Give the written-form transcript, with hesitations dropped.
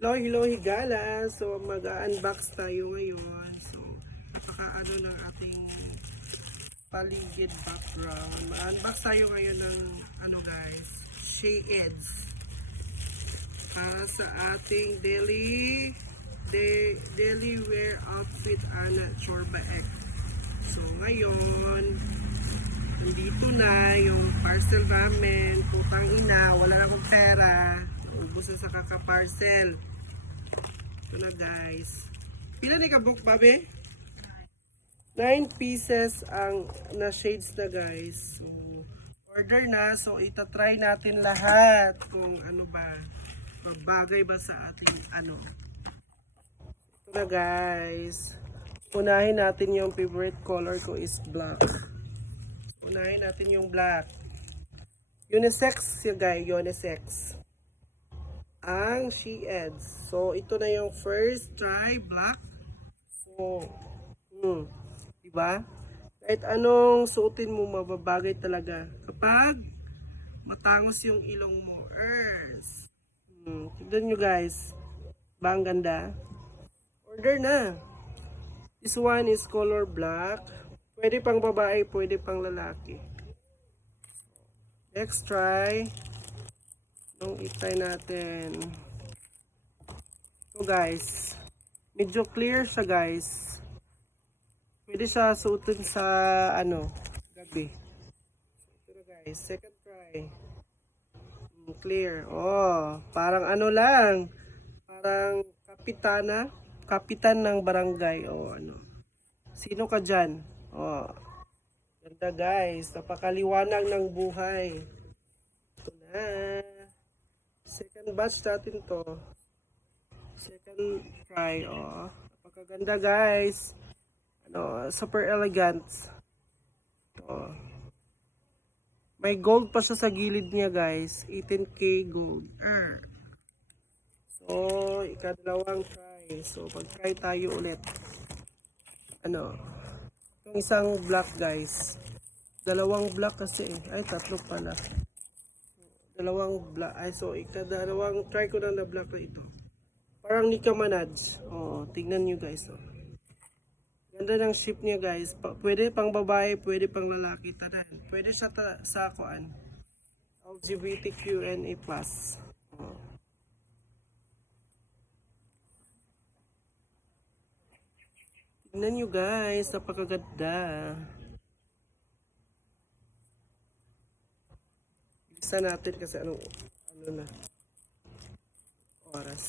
Hello, hello higala. So mag-unbox tayo ngayon. So napaka-ano ng ating paligid background. Mag-unbox tayo ngayon ng ano guys, shades para sa ating daily wear outfit ana Chorba X. So ngayon nandito na yung parcel namin. Putang ina, wala na akong pera. Naubos na sa kaka-parcel. Ito na guys. Pila ni kabuk babe? 9 pieces ang na shades na guys. So, order na. So itatry natin lahat kung ano ba. Magbagay ba sa ating ano. Ito na guys. Unahin natin yung favorite color ko is black. Unahin natin yung black. Unisex yung guys. Unisex. Ang shades. So ito na yung first try black. So diba? Kahit anong suotin mo, mababagay talaga. Kapag matangos yung ilong mo. Tignan nyo guys. Ba ang ganda? Order na. This one is color black. Pwede pang babae, pwede pang lalaki. Next try. Nung itry natin. So guys. Medyo clear siya guys. Pwede siya suotin sa ano, gabi. Ito na guys, second try. Clear. Oh, parang ano lang. Parang kapitan ng barangay o ano. Sino ka dyan? Oh, ganda guys. Napakaliwanag ng buhay. Ito na. Second batch natin to. Second try. Oh, napakaganda guys. Super elegant. Ito. May gold pa siya sa gilid niya guys. 18K gold. So, ikadalawang try. So, pag-try tayo ulit. Itong isang black guys. Dalawang black kasi eh. Ay, tatlo pala. Dalawang black. Ay, so, ikadalawang try ko na black na ito. Parang Nicki Minaj. Oh, tingnan nyo guys. Oh. Ganda ng shape niya guys. Pwede pang babae, pwede pang lalaki. Tanan. Pwede siya sa kuan. LGBTQNA+. Oh. Tingnan nyo guys. Napakaganda. Bisa natin kasi ano na. Oras.